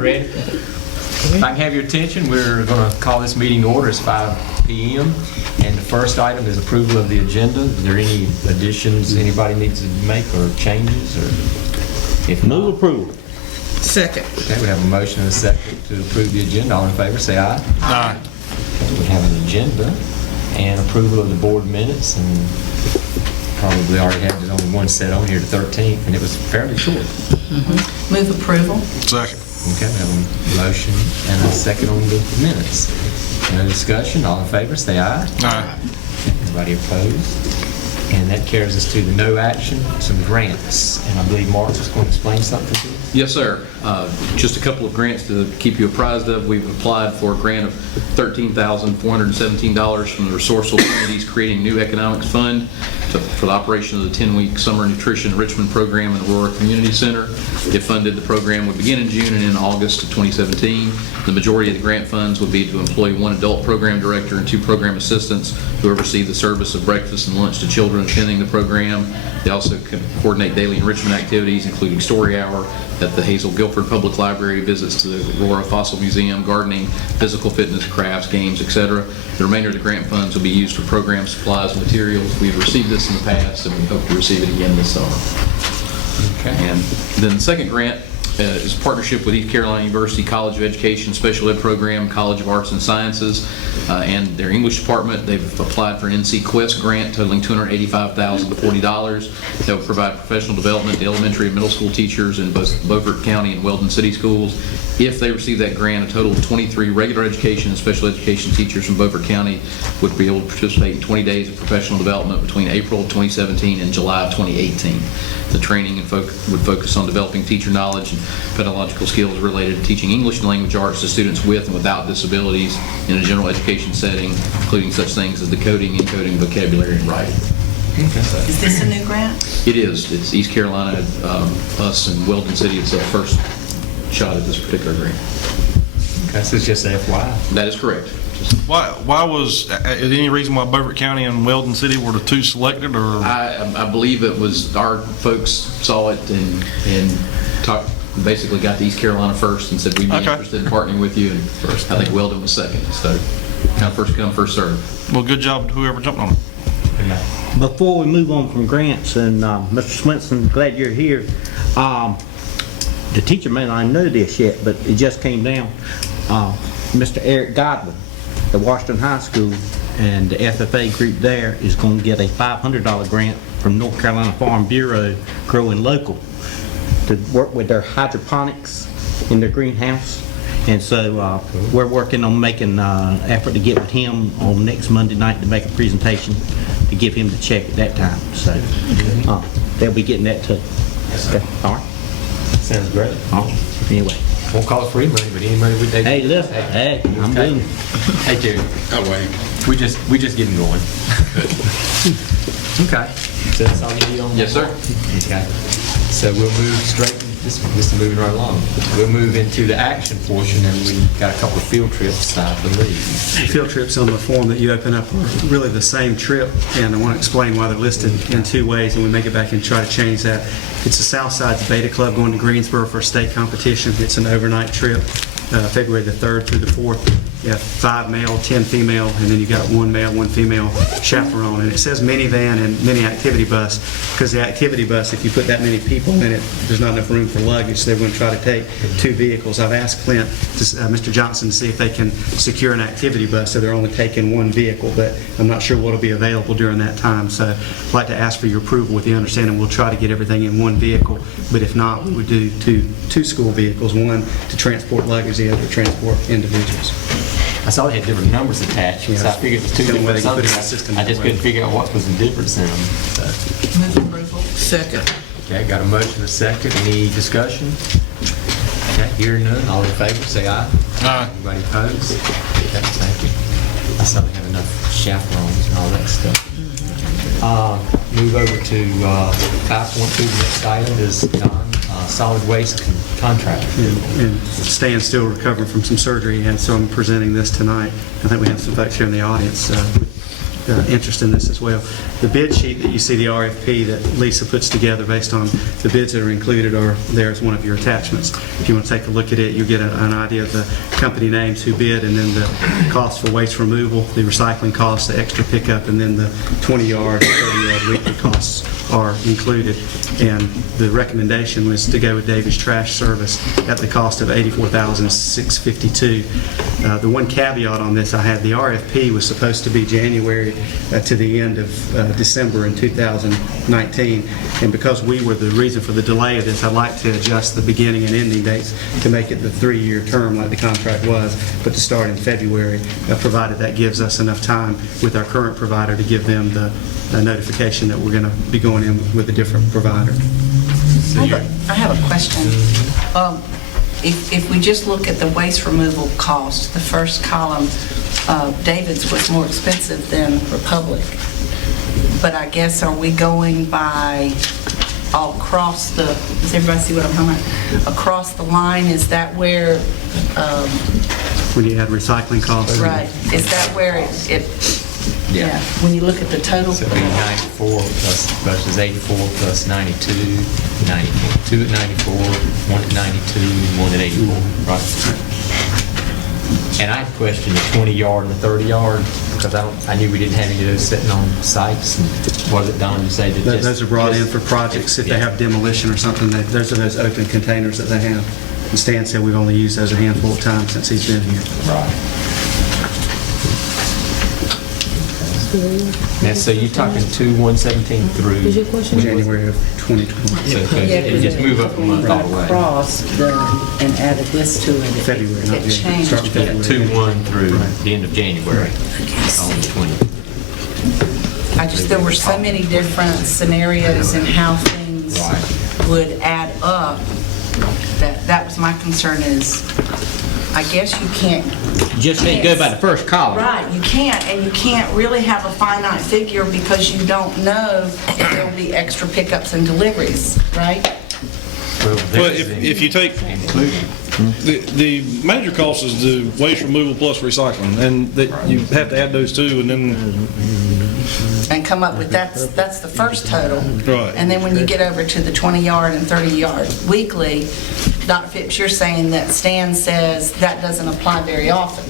ready? If I can have your attention, we're going to call this meeting to order. It's 5 p.m. And the first item is approval of the agenda. Is there any additions anybody needs to make or changes? Or if not, Move approval. Second. Okay, we have a motion and a second to approve the agenda. All in favor, say aye. Aye. We have an agenda and approval of the board minutes, and probably already have, there's only one set on here, the 13th, and it was fairly short. Move approval. Second. Okay, we have a motion and a second on the minutes. No discussion, all in favor, say aye. Aye. Anybody opposed? And that carries us to the no action, some grants. And I believe Mark was going to explain something to us. Yes, sir. Just a couple of grants to keep you apprised of. We've applied for a grant of $13,417 from the Resourceful Communities Creating New Economics Fund for the operation of the 10-week Summer Nutrition Enrichment Program in Aurora Community Center. If funded, the program would begin in June and in August of 2017. The majority of the grant funds would be to employ one adult program director and 2 program assistants who oversee the service of breakfast and lunch to children attending the program. They also can coordinate daily enrichment activities, including story hour at the Hazel Guilford Public Library, visits to the Aurora Fossil Museum, gardening, physical fitness, crafts, games, etc. The remainder of the grant funds will be used for program supplies and materials. We've received this in the past, and we hope to receive it again this summer. Okay. And then the second grant is a partnership with East Carolina University College of Education Special Ed Program, College of Arts and Sciences, and their English department. They've applied for an NC Quest grant totaling $285,040 that will provide professional development to elementary and middle school teachers in both Beaufort County and Weldon City schools. If they receive that grant, a total of 23 regular education and special education teachers from Beaufort County would be able to participate in 20 days of professional development between April of 2017 and July of 2018. The training would focus on developing teacher knowledge and pedagogical skills related to teaching English and language arts to students with and without disabilities in a general education setting, including such things as decoding, encoding, vocabulary, and writing. Okay. Is this a new grant? It is. It's East Carolina, us, and Weldon City. It's our first shot at this particular grant. Okay, so it's just FYI. That is correct. Why was, is there any reason why Beaufort County and Weldon City were the 2 selected, or? I believe it was our folks saw it and basically got to East Carolina first and said we'd be interested in partnering with you, and I think Weldon was second. So kind of first come, first served. Well, good job to whoever jumped on it. Before we move on from grants, and Mr. Swinson, glad you're here. The teacher may not know this yet, but it just came down. Mr. Eric Godwin at Washington High School and the FFA group there is going to get a $500 grant from North Carolina Farm Bureau Growing Local to work with their hydroponics in their greenhouse. And so we're working on making an effort to get with him on next Monday night to make a presentation to give him the check at that time. So they'll be getting that too. Okay. All right. Sounds great. Anyway. Won't call it free money, but any money we take. Hey, listen. Hey, I'm doing it. Hey, Jerry. Oh, wait. We just getting going. Okay. So that's all you need on? Yes, sir. Okay. So we'll move straight. This is moving right along. We'll move into the action portion, and we got a couple of field trips, I believe. The field trips on the form that you open up are really the same trip, and I want to explain why they're listed in 2 ways, and we may go back and try to change that. It's the Southside's Beta Club going to Greensboro for a state competition. It's an overnight trip, February the 3rd through the 4th. You have 5 male, 10 female, and then you got 1 male, 1 female chaperone. And it says minivan and mini activity bus, because the activity bus, if you put that many people in it, there's not enough room for luggage, so they're going to try to take 2 vehicles. I've asked Clint, Mr. Johnson, to see if they can secure an activity bus, so they're only taking 1 vehicle, but I'm not sure what will be available during that time. So I'd like to ask for your approval with the understanding we'll try to get everything in 1 vehicle, but if not, we would do two school vehicles, one to transport luggage, the other to transport individuals. I saw they had different numbers attached, so I figured it was 2 different something. I just couldn't figure out what was the difference in them. So. Move approval. Second. Okay, got a motion and a second. Any discussion? Okay, hearing none. All in favor, say aye. Aye. Anybody opposed? Okay, thank you. I saw they have enough chaperones and all that stuff. Move over to 5.2. The next item is solid waste contract. And Stan's still recovering from some surgery he had, so I'm presenting this tonight. I think we have some folks here in the audience interest in this as well. The bid sheet that you see, the RFP that Lisa puts together based on the bids that are included are there as one of your attachments. If you want to take a look at it, you'll get an idea of the company names who bid, and then the cost for waste removal, the recycling costs, the extra pickup, and then the 20-yard, 30-yard weekly costs are included. And the recommendation was to go with David's Trash Service at the cost of $84,652. The one caveat on this I had, the RFP was supposed to be January to the end of December in 2019, and because we were the reason for the delay of this, I'd like to adjust the beginning and ending dates to make it the 3-year term like the contract was, but to start in February, provided that gives us enough time with our current provider to give them the notification that we're going to be going in with a different provider. I have a question. If we just look at the waste removal cost, the first column, David's was more expensive than Republic. But I guess, are we going by all across the, does everybody see what I'm talking about? Across the line, is that where, When you add recycling costs. right, is that where it Yeah. when you look at the total? So it'd be 94 plus, versus 84 plus 92, 94. 2 at 94, 1 at 92, and 1 at 84, right? And I questioned the 20-yard and the 30-yard, because I knew we didn't have any of those sitting on sites. And was it Don, you say that just... Those are brought in for projects if they have demolition or something. Those are those open containers that they have. And Stan said we've only used those a handful of times since he's been here. Right. Now, so you're talking 2/117 through... January of 2020. So it just move up a month all the way. Crossed and added this to it. February, not It January. changed. Start with Yeah, February. 2/1 through the end of January on the 20. There were so many different scenarios and how things Right. would add up, that was my concern is, I guess you can't. Just can't go by the first column. Right, you can't, and you can't really have a finite figure because you don't know if there'll be extra pickups and deliveries, right? But if you take, Including. the major cost is the waste removal plus recycling, and that you have to add those two, and then, And come up with, that's the first total. Right. And then when you get over to the 20-yard and 30-yard weekly, Dr. Phipps, you're saying that Stan says that doesn't apply very often.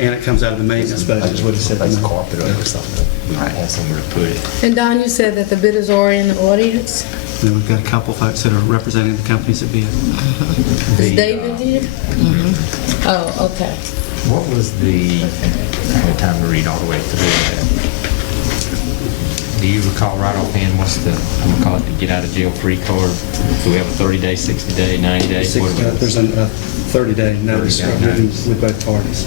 And it comes out of the maintenance budget, is what he said. Place carpet over something. Right. Have somewhere to put it. And Don, you said that the bidders are in the audience? And then we've got a couple folks that are representing the companies that bid. Is David here? Oh, okay. What was the, I had time to read all the way through that. Do you recall right offhand what's the, I'm gonna call it the get out of jail free card? Do we have a 30-day, 60-day, 90 days? What are we- There's a 30-day notice 30-day notice. with both parties.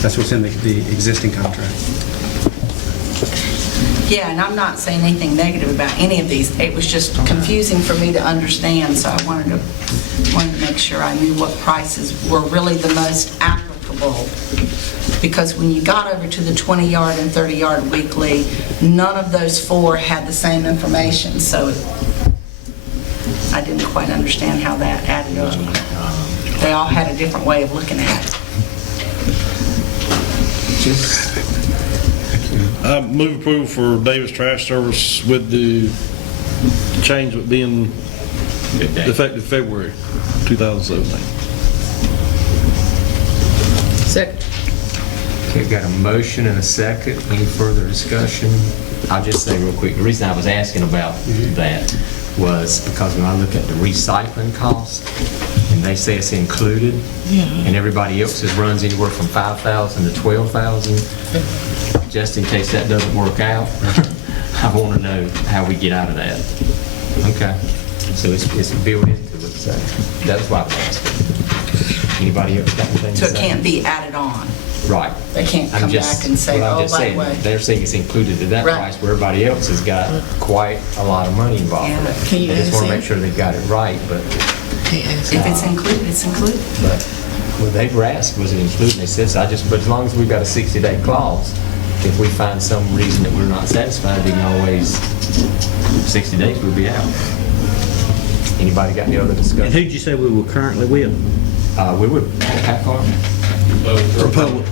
That's what's in the existing contract. Yeah, and I'm not saying anything negative about any of these. It was just confusing for me to understand, so I wanted to make sure I knew what prices were really the most applicable. Because when you got over to the 20-yard and 30-yard weekly, none of those four had the same information, so I didn't quite understand how that added up. They all had a different way of looking at it. I move approval for Davis Trash Service with the change with being Good day. effective February 2017. Second. Okay, got a motion and a second. Any further discussion? I'll just say real quick, the reason I was asking about that was because when I look at the recycling cost, and they say it's included, and everybody else's runs anywhere from 5,000 to 12,000, just in case that doesn't work out, I want to know how we get out of that. Okay, so it's built into it, so that's why I was asking. Anybody else got anything to So say? it can't be added on. Right. They can't I'm come just- back and say, well, I'm oh, just by the saying, way. they're saying it's included in that Right. price, where everybody else has got quite a lot of money involved Yeah. in that. Can you I just want to ask make sure they've got it right, but If it's included, it's included. well, they were asked, was it included? They said, so but as long as we've got a 60-day clause, if we find some reason that we're not satisfied, we can always, 60 days, we'll be out. Anybody got any other And discussion? who'd you say we were currently with? We would, how far? Republic.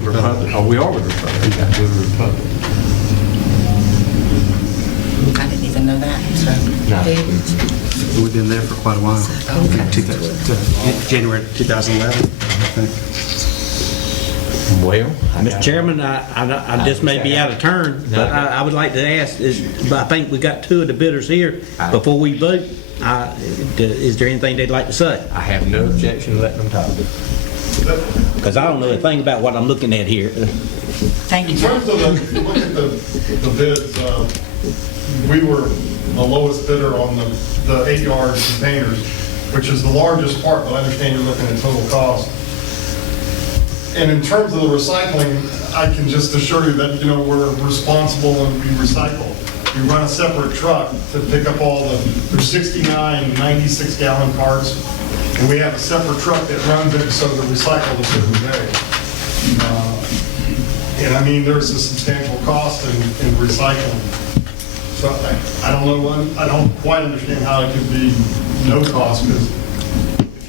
Oh, we are with Republic. Okay, we're with Republic. We've been there for quite a while. January 2011, I think. Well, Mr. Chairman, I just may be out of turn, but I would like to ask, but I think we got two of the bidders here. Before we vote, is there anything they'd like to say? I have no objection to letting them talk. Because I don't know a thing about what I'm looking at here. Thank In you. terms of if you look at the bids, we were the lowest bidder on the 8-yard containers, which is the largest part, but I understand you're looking at total cost. And in terms of the recycling, I can just assure you that, we're responsible and we recycle. We run a separate truck to pick up all there's 69 96-gallon carts, and we have a separate truck that runs it so to recycle this every day. And I mean, there's a substantial cost in recycling. So I don't quite understand how it could be no cost, because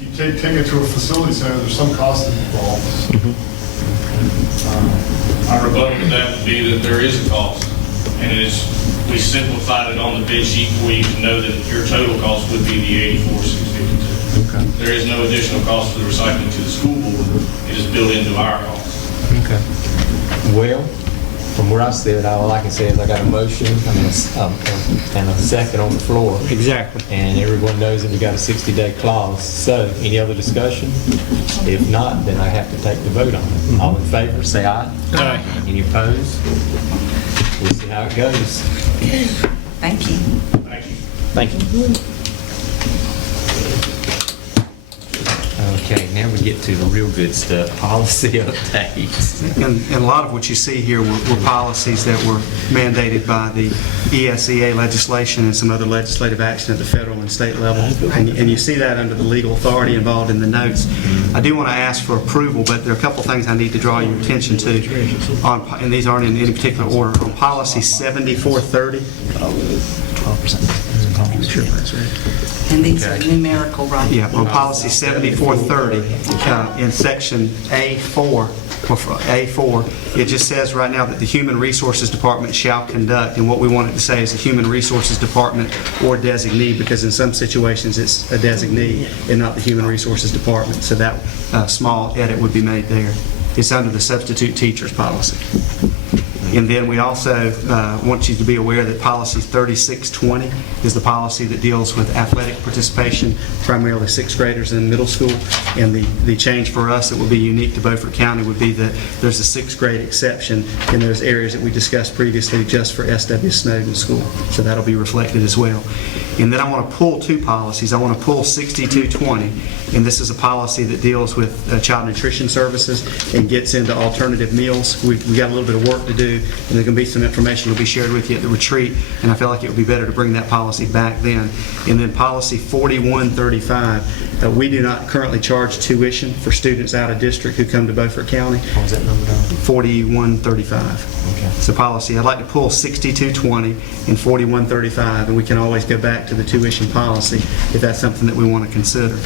if you take it to a facility center, there's some cost involved. Our rebuttal to that would be that there is a cost, and we simplified it on the bid sheet for you to know that your total cost would be the $84,652. Okay. There is no additional cost for the recycling to the school board. It is built into our cost. Okay. Well, from where I sit, all I can say is I got a motion and a second on the floor. Exactly. And everyone knows that we got a 60-day clause. So, any other discussion? If not, then I have to take the vote on it. All in favor, say aye. Aye. Any opposed? We'll see how it goes. Thank you. Thank you. Okay, now we get to the real good stuff, policy updates. And a lot of what you see here were policies that were mandated by the ESEA legislation and some other legislative action at the federal and state level. And you see that under the legal authority involved in the notes. I do want to ask for approval, but there are a couple things I need to draw your attention to, and these aren't in any particular order. On policy 7430, 12%. sure that's right. And these are numerical, right? Yeah, on policy 7430, in section A4, it just says right now that the Human Resources Department shall conduct, and what we want it to say is the Human Resources Department or designee, because in some situations it's a designee and not the Human Resources Department, so that small edit would be made there. It's under the substitute teachers policy. And then we also want you to be aware that policy 3620 is the policy that deals with athletic participation, primarily sixth graders in middle school. And the change for us that will be unique to Beaufort County would be that there's a sixth grade exception in those areas that we discussed previously just for S.W. Snowden School. So that'll be reflected as well. And then I want to pull two policies. I want to pull 6220, and this is a policy that deals with child nutrition services and gets into alternative meals. We got a little bit of work to do, and there's going to be some information that will be shared with you at the retreat, and I feel like it would be better to bring that policy back then. And then policy 4135, we do not currently charge tuition for students out of district who come to Beaufort County. What was that number down? 4135. Okay. It's a policy. I'd like to pull 6220 and 4135, and we can always go back to the tuition policy if that's something that we want to consider.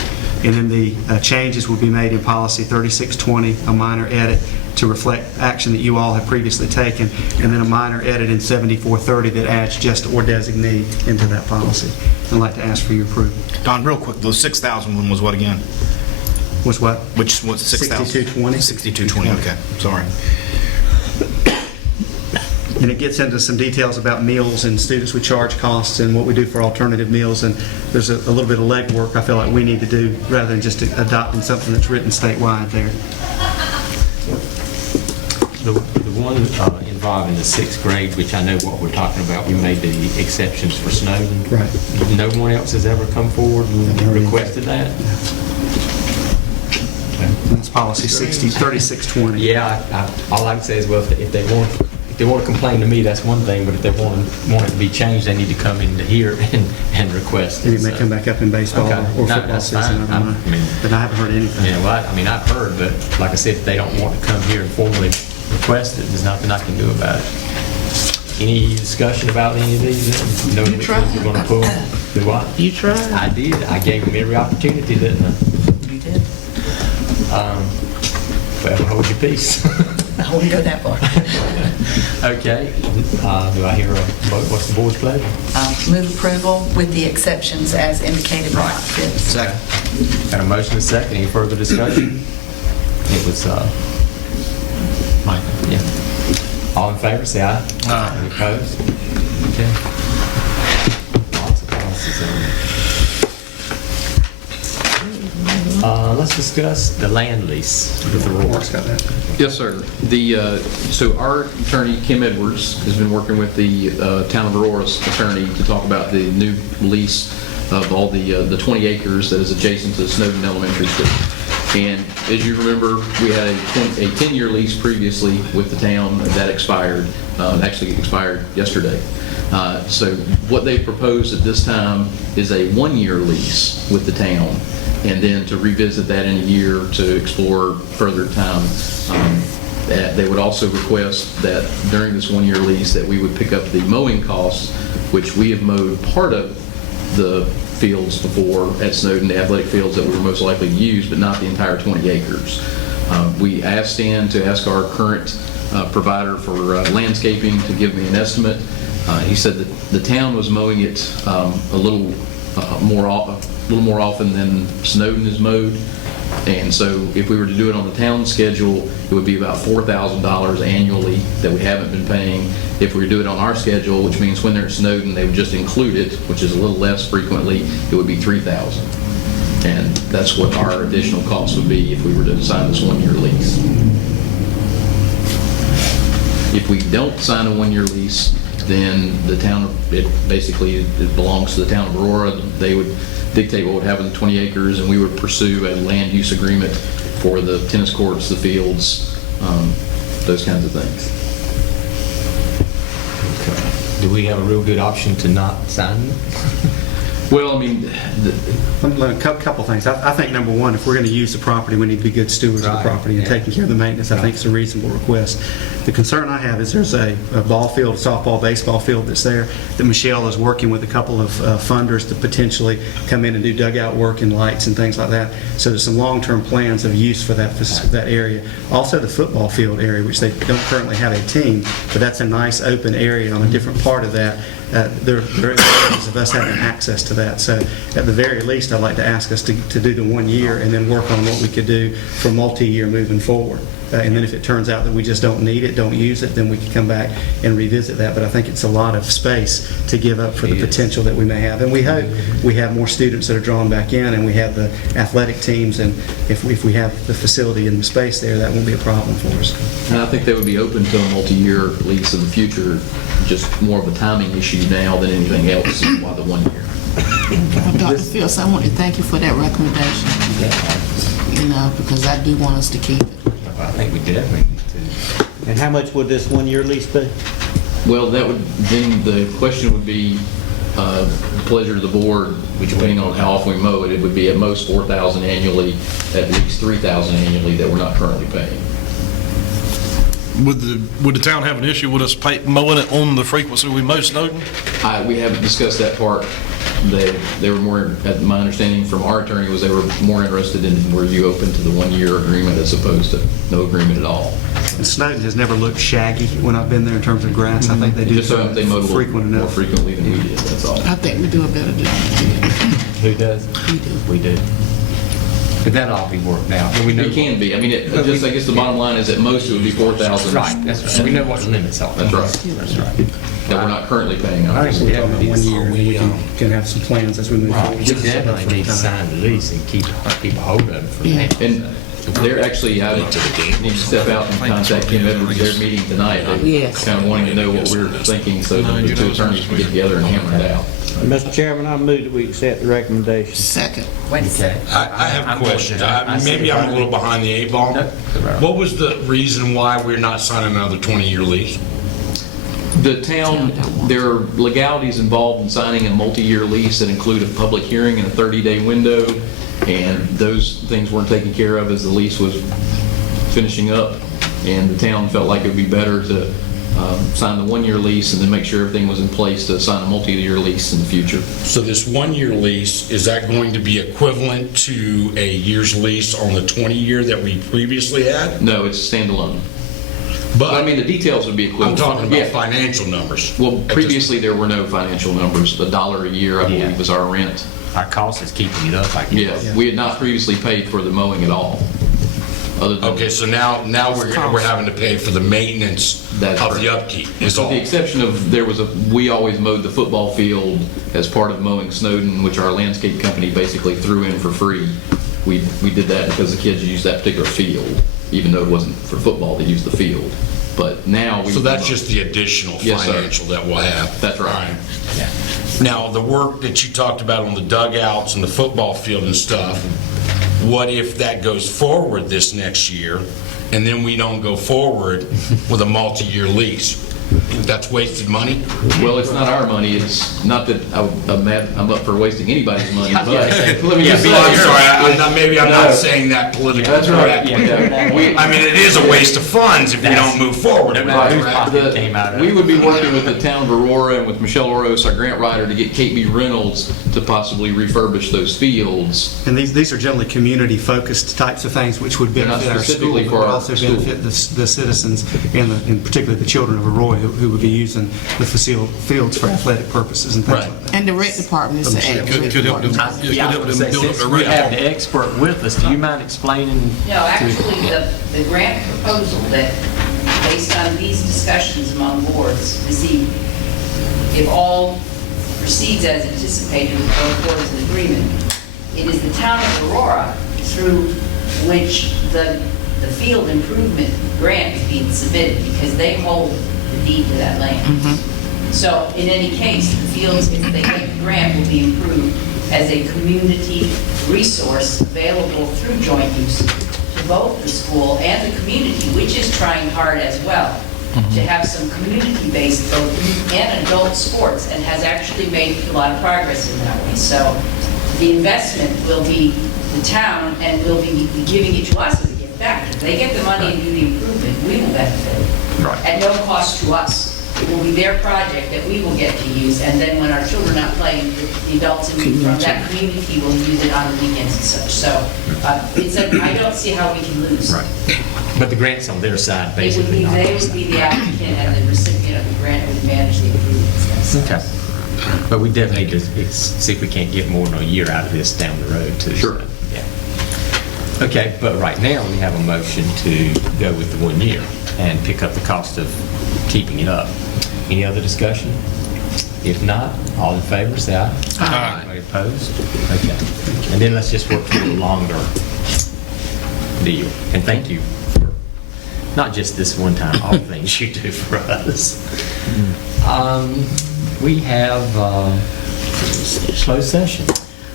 And then the changes will be made in policy 3620, a minor edit to reflect action that you all have previously taken, and then a minor edit in 7430 that adds just or designee into that policy. I'd like to ask for your approval. Don, real quick, those 6,000 one was what again? Was what? Which was 6,000? 6220. 6220, okay, sorry. And it gets into some details about meals and students with charge costs and what we do for alternative meals. And there's a little bit of legwork I feel like we need to do rather than just adopting something that's written statewide there. The one involving the sixth grade, which I know what we're talking about, we made the exceptions for Snowden. Right. No one else has ever come forward and requested that? That's policy 3620. Yeah, all I can say is, well, if they want to complain to me, that's one thing, but if they want it to be changed, they need to come into here and request And it. it may come back up in baseball Okay. or No, football that's season. fine. I don't know. I mean- But I haven't heard anything. Yeah, well, I've heard, but like I said, if they don't want to come here and formally request it, there's nothing I can do about it. Any discussion about any of these? Know which ones we're going to pull? Do what? You tried. I did. I gave them every opportunity, didn't I? You did. Well, hold your peace. I wouldn't go that far. Okay, do I hear a vote? What's the board's pleasure? Move approval with the exceptions as indicated by Phipps. Second. Got a motion and a second. Any further discussion? It was, Michael, yeah. All in favor, say aye. Aye. Any opposed? Okay. Lots of policies on there. Let's discuss the land lease with the Mark's got that. Yes, sir. So our attorney, Kim Edwards, has been working with the Town of Aurora's attorney to talk about the new lease of all the 20 acres that is adjacent to Snowden Elementary School. And as you remember, we had a 10-year lease previously with the town that expired. Actually expired yesterday. So what they proposed at this time is a 1-year lease with the town, and then to revisit that in a year to explore further time. They would also request that during this 1-year lease that we would pick up the mowing costs, which we have mowed part of the fields before at Snowden, the athletic fields that we were most likely to use, but not the entire 20 acres. We asked Stan to ask our current provider for landscaping to give me an estimate. He said that the town was mowing it a little more often than Snowden is mowed. And so if we were to do it on the town schedule, it would be about $4,000 annually that we haven't been paying. If we do it on our schedule, which means when they're at Snowden, they would just include it, which is a little less frequently, it would be $3,000. And that's what our additional cost would be if we were to sign this 1-year lease. If we don't sign a 1-year lease, then the town, it belongs to the town of Aurora. They would dictate what would happen to 20 acres, and we would pursue a land use agreement for the tennis courts, the fields, those kinds of things. Do we have a real good option to not sign it? Well, I mean, A couple things. I think, number one, if we're going to use the property, we need to be good stewards of the Right, property and yeah. taking care of the maintenance. I think it's a reasonable request. The concern I have is there's a ball field, softball, baseball field that's there, that Michelle is working with a couple of funders to potentially come in and do dugout work and lights and things like that. So there's some long-term plans of use for that area. Also, the football field area, which they don't currently have a team, but that's a nice open area on a different part of that. There are ways of us having access to that. So at the very least, I'd like to ask us to do the 1 year and then work on what we could do for multi-year moving forward. And then if it turns out that we just don't need it, don't use it, then we can come back and revisit that. But I think it's a lot of space to give up for the potential that we may have. And we hope we have more students that are drawn back in, and we have the athletic teams, and if we have the facility and the space there, that won't be a problem for us. and I think they would be open to a multi-year lease in the future, just more of a timing issue now than anything else, why the 1 year. Dr. Phillips, I want to thank you for that recommendation, because I do want us to keep it. I think we definitely need to. And how much would this 1-year lease be? Well, then the question would be, pleasure of the board, depending on how often we mow it, it would be at most $4,000 annually, at least $3,000 annually that we're not currently paying. Would the town have an issue with us mowing it on the frequency we mow Snowden? We haven't discussed that part. They were more, at my understanding from our attorney, was they were more interested in were you open to the 1-year agreement as opposed to no agreement at all. And Snowden has never looked shaggy when I've been there in terms of grass. I think they do Just so they mow it a frequent little more enough. frequently than we did, that's all. I think we do a better job. Who does? We do. We do. But that'll all be worked out. We know It can be. I mean, I guess the bottom line is at most it would be $4,000. Right, that's right. We know what the limits are. That's right. That's right. That we're not currently paying on. I think we We're talking about 1 year, and we can have some plans as we move Right, forward. we definitely need to sign the lease and keep a hold of it for Yeah. now. And they're actually, I need to step out and contact Kim Edwards. They're meeting tonight. They're Yes. kind of wanting to know what we're thinking so that the two attorneys can get together and hammer it out. Mr. Chairman, I move that we accept the recommendation. Second. Wait a second. I have a question. Maybe I'm a little behind the 8 ball. No. What was the reason why we're not signing another 20-year lease? The town, there are legalities involved in signing a multi-year lease that include a public hearing and a 30-day window, and those things weren't taken care of as the lease was finishing up, and the town felt like it would be better to sign the 1-year lease and then make sure everything was in place to sign a multi-year lease in the future. So this 1-year lease, is that going to be equivalent to a year's lease on the 20-year that we previously had? No, it's standalone. Well, I But mean, the details would be I'm equivalent. talking about Yeah. financial numbers. Well, At this- previously, there were no financial numbers. $1 a year, I Yeah. believe, was our rent. Our cost is keeping it up, I guess. Yeah, we had not previously paid for the mowing at all, other than. Okay, so now we're having to pay for the maintenance That's of correct. the upkeep, is With all. the exception of, we always mowed the football field as part of mowing Snowden, which our landscape company basically threw in for free. We did that because the kids used that particular field, even though it wasn't for football, they used the field. But now we. So that's just the additional Yes, sir. financial that we'll have. That's right. All Now, the work that you talked about on the dugouts and the football field and stuff, what if that goes forward this next year, and then we don't go forward with a multi-year lease? That's wasted money? Well, it's not our money, it's not that I'm up for wasting anybody's money, but let me just say. I'm sorry, maybe I'm No. not saying that politically That's right. correctly. Yeah. I mean, it is a waste of funds if we don't move forward. No matter whose Right. pocket came out of We it. would be working with the town of Aurora and with Michelle Oros, our grant writer, to get Kate B. Reynolds to possibly refurbish those fields. And these are generally community-focused types of things which would They're not benefit our school, specifically but for would our also school. benefit the citizens, and particularly the children of Aurora, who would be using the fields for athletic purposes and things Right. like that. And the rec department is the rec Could help them, department. could help them build up their We have rec. the expert with us. Do you mind explaining? No, actually, the grant proposal that, based on these discussions among boards this evening, if all proceeds as anticipated with both boards in agreement, it is the town of Aurora through which the field improvement grant is being submitted, because they hold the deed to that land. So in any case, the fields, if they get the grant, will be improved as a community resource available through joint use to both the school and the community, which is trying hard as well to have some community-based both youth and adult sports, and has actually made a lot of progress in that way. So the investment will be the town, and will be giving it to us as a gift back. If they get the money and do the improvement, we will benefit at no cost to us. It will be their project that we will get to use, and then when our children are playing, the adults from that community will use it on the weekends and such. So I don't see how we can lose. Right. But the grant's on their side, They would basically. be, not they ours. would be the applicant, and the recipient of the grant would manage the improvements. Okay. But we definitely need to see if we can't get more than a year out of this down the road, too. Sure. So, yeah. Okay, but right now, we have a motion to go with the 1 year and pick up the cost of keeping it up. Any other discussion? If not, all in favor, say aye. Aye. Anybody opposed? Okay. And then let's just work through a longer deal. And thank you for not just this one time, all the things you do for us. We have closed session.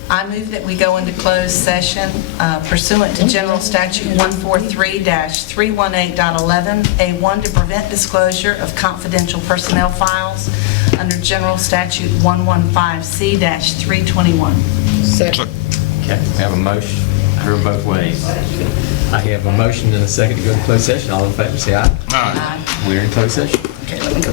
I move that we go into closed session pursuant to General Statute 143-318.11, A1, to prevent disclosure of confidential personnel files under General Statute 115C-321. Second. Okay, we have a motion. I heard both ways. I have a motion and a second to go into closed session. All in favor, say aye. Aye. We're in closed session. Okay, let me go.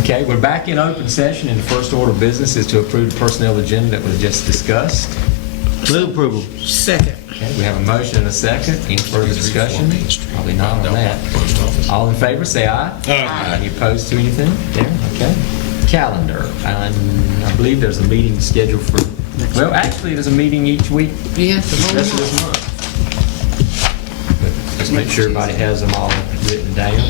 Okay, we're back in open session, and the first order of business is to approve the personnel agenda that was just discussed. Move approval. Second. Okay, we have a motion and a second. Any further discussion? Probably not on that. All in favor, say aye. Aye. Any opposed to anything? There, okay. Calendar, and I believe there's a meeting scheduled for, well, actually, there's a meeting each week, Yes, the rest of this month. But just make sure everybody has them all written down.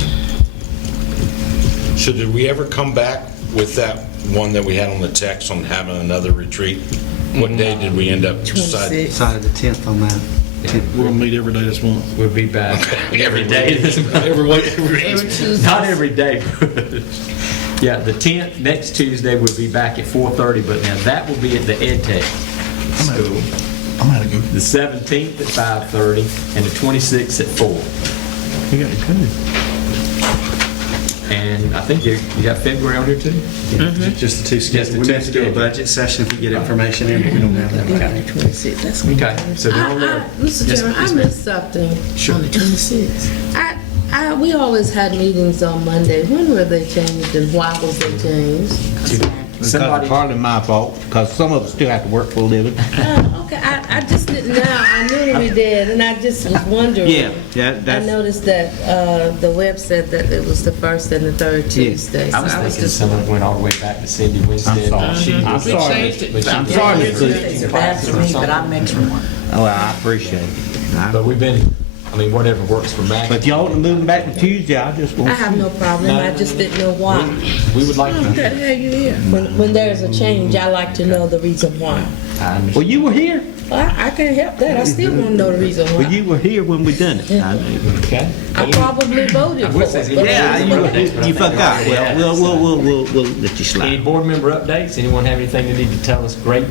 So did we ever come back with that one that we had on the text on having another retreat? What day did we end up deciding? 26. Decided the 10th on that. We're gonna meet every day this month. We'll be back every day this month. Every week, every day. Every Tuesday. Not every day. Yeah, the 10th, next Tuesday, we'll be back at 4:30, but now that will be at the EdTech school. I'm gonna go. The 17th at 5:30 and the 26th at 4. You got it good. And I think you got February on here too? Just the two Just the schedules. We two have to do a schedules. budget session if we get information in, but we don't have that right now. 26, that's good. Okay, so they're on there. Mr. Yes, Chairman, I yes, ma'am. missed something. Sure. On the 26th. We always had meetings on Monday. When were they changed and why was they changed? Because Somebody- it's partly my fault, because some of us still have to work for a living. Okay, I just didn't know, I knew we did, and I just was wondering. Yeah, I that's, noticed that the web said that it was the first and the third Tuesday. I was so thinking just- some of it went all the way back to Cindy Winstead. I'm sorry. She I'm was- sorry. but she I'm was sorry, teaching Mr. classes or something. oh, I appreciate it. But we've been, I mean, whatever works for Mac. But y'all are moving back to Tuesday, I just want I have no problem, I just didn't know why. We would like What the to. hell you here? When there's a change, I like to know the reason why. I understand. Well, you were here. Well, I can't help that, I still want to know the reason Well, why. you were here when we done it. Okay. I probably voted for would say it. so. but- Yeah, you forgot. Well, we'll let you Any slide. board member updates? Anyone have anything they need to tell us great,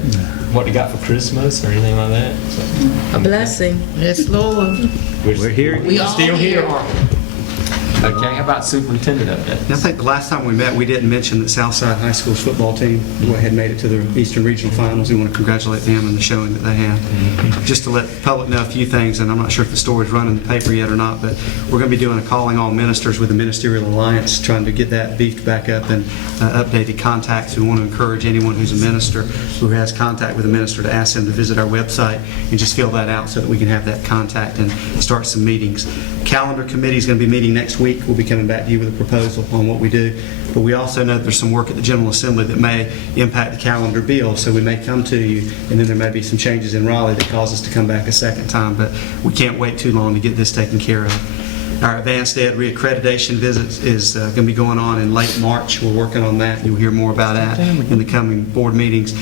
what they got for Christmas or anything like that? So, A blessing. Yes, Lord. We're here. We all Still here, here. aren't we? Okay, how about superintendent updates? I think the last time we met, we didn't mention that Southside High School's football team had made it to the Eastern Regional Finals. We want to congratulate them on the showing that they had. Just to let the public know a few things, and I'm not sure if the story's run in the paper yet or not, but we're going to be doing a calling all ministers with the Ministerial Alliance, trying to get that beefed back up and updated contacts. We want to encourage anyone who's a minister who has contact with a minister to ask them to visit our website and just fill that out so that we can have that contact and start some meetings. Calendar committee is going to be meeting next week. We'll be coming back to you with a proposal on what we do. But we also know that there's some work at the General Assembly that may impact the calendar bill, so we may come to you, and then there may be some changes in Raleigh that cause us to come back a second time, but we can't wait too long to get this taken care of. Our advanced ed reaccreditation visit is going to be going on in late March. We're working on that. You'll hear more about that in the coming board meetings.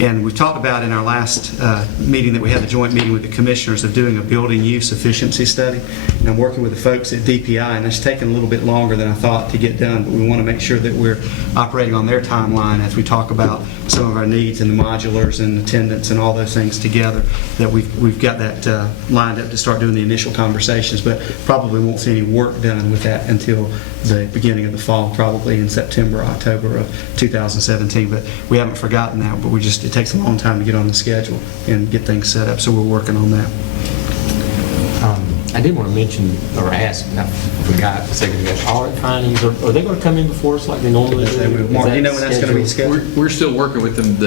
And we talked about in our last meeting that we had, the joint meeting with the commissioners, of doing a building use efficiency study. And I'm working with the folks at DPI, and it's taken a little bit longer than I thought to get done, but we want to make sure that we're operating on their timeline as we talk about some of our needs and the modulars and attendance and all those things together, that we've got that lined up to start doing the initial conversations, but probably won't see any work done with that until the beginning of the fall, probably in September, October of 2017. But we haven't forgotten that, but it takes a long time to get on the schedule and get things set up, so we're working on that. I did want to mention, or ask, I forgot a second ago, audit findings, are they going to come in before us like they normally do? They will. Mark, do you know when that's going to be scheduled? We're still working with them, I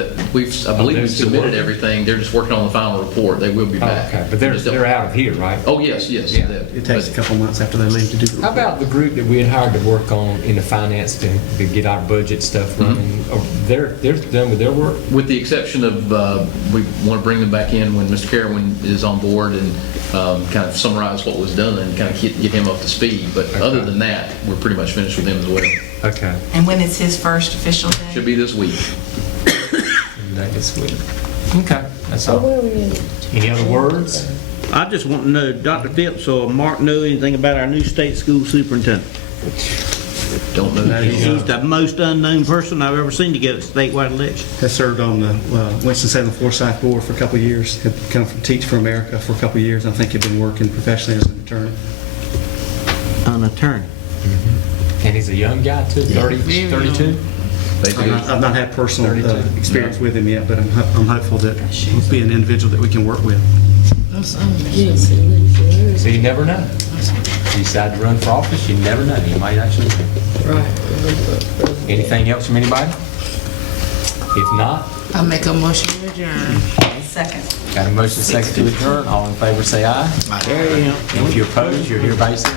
believe they're we've still submitted working? everything, they're just working on the final report, they will be Oh, back. okay, but they're out of here, right? Oh, yes, yes. Yeah. It takes a couple months after they leave to do the How report. about the group that we had hired to work on in the finance to get our budget stuff running? Or they're done with their work? With the exception of, we want to bring them back in when Mr. Carwin is on board and kind of summarize what was done and kind of get him up to speed. But other than that, we're pretty much finished with him as well. Okay. And when is his first official day? Should be this week. That's sweet. Okay, that's So all. where we in? Any other words? I just want to know, Dr. Phillips or Mark know anything about our new state school superintendent? Don't know that. He's the most unknown person I've ever seen to get a statewide election. Has served on the Winston-Salem Forsyth Board for a couple of years, had come from Teach for America for a couple of years. I think had been working professionally as an attorney. An attorney. And he's a young guy too, 30, 32? I've not had personal 32. experience with him yet, but I'm hopeful that he'll be an individual that we can work with. You didn't see me. So you never know. You decide to run for office, you never know. You might actually. Right. Anything else from anybody? If not, I make a motion to adjourn. Second. got a motion second to adjourn. All in favor say aye. There you go. And if you're opposed, you're hereby said.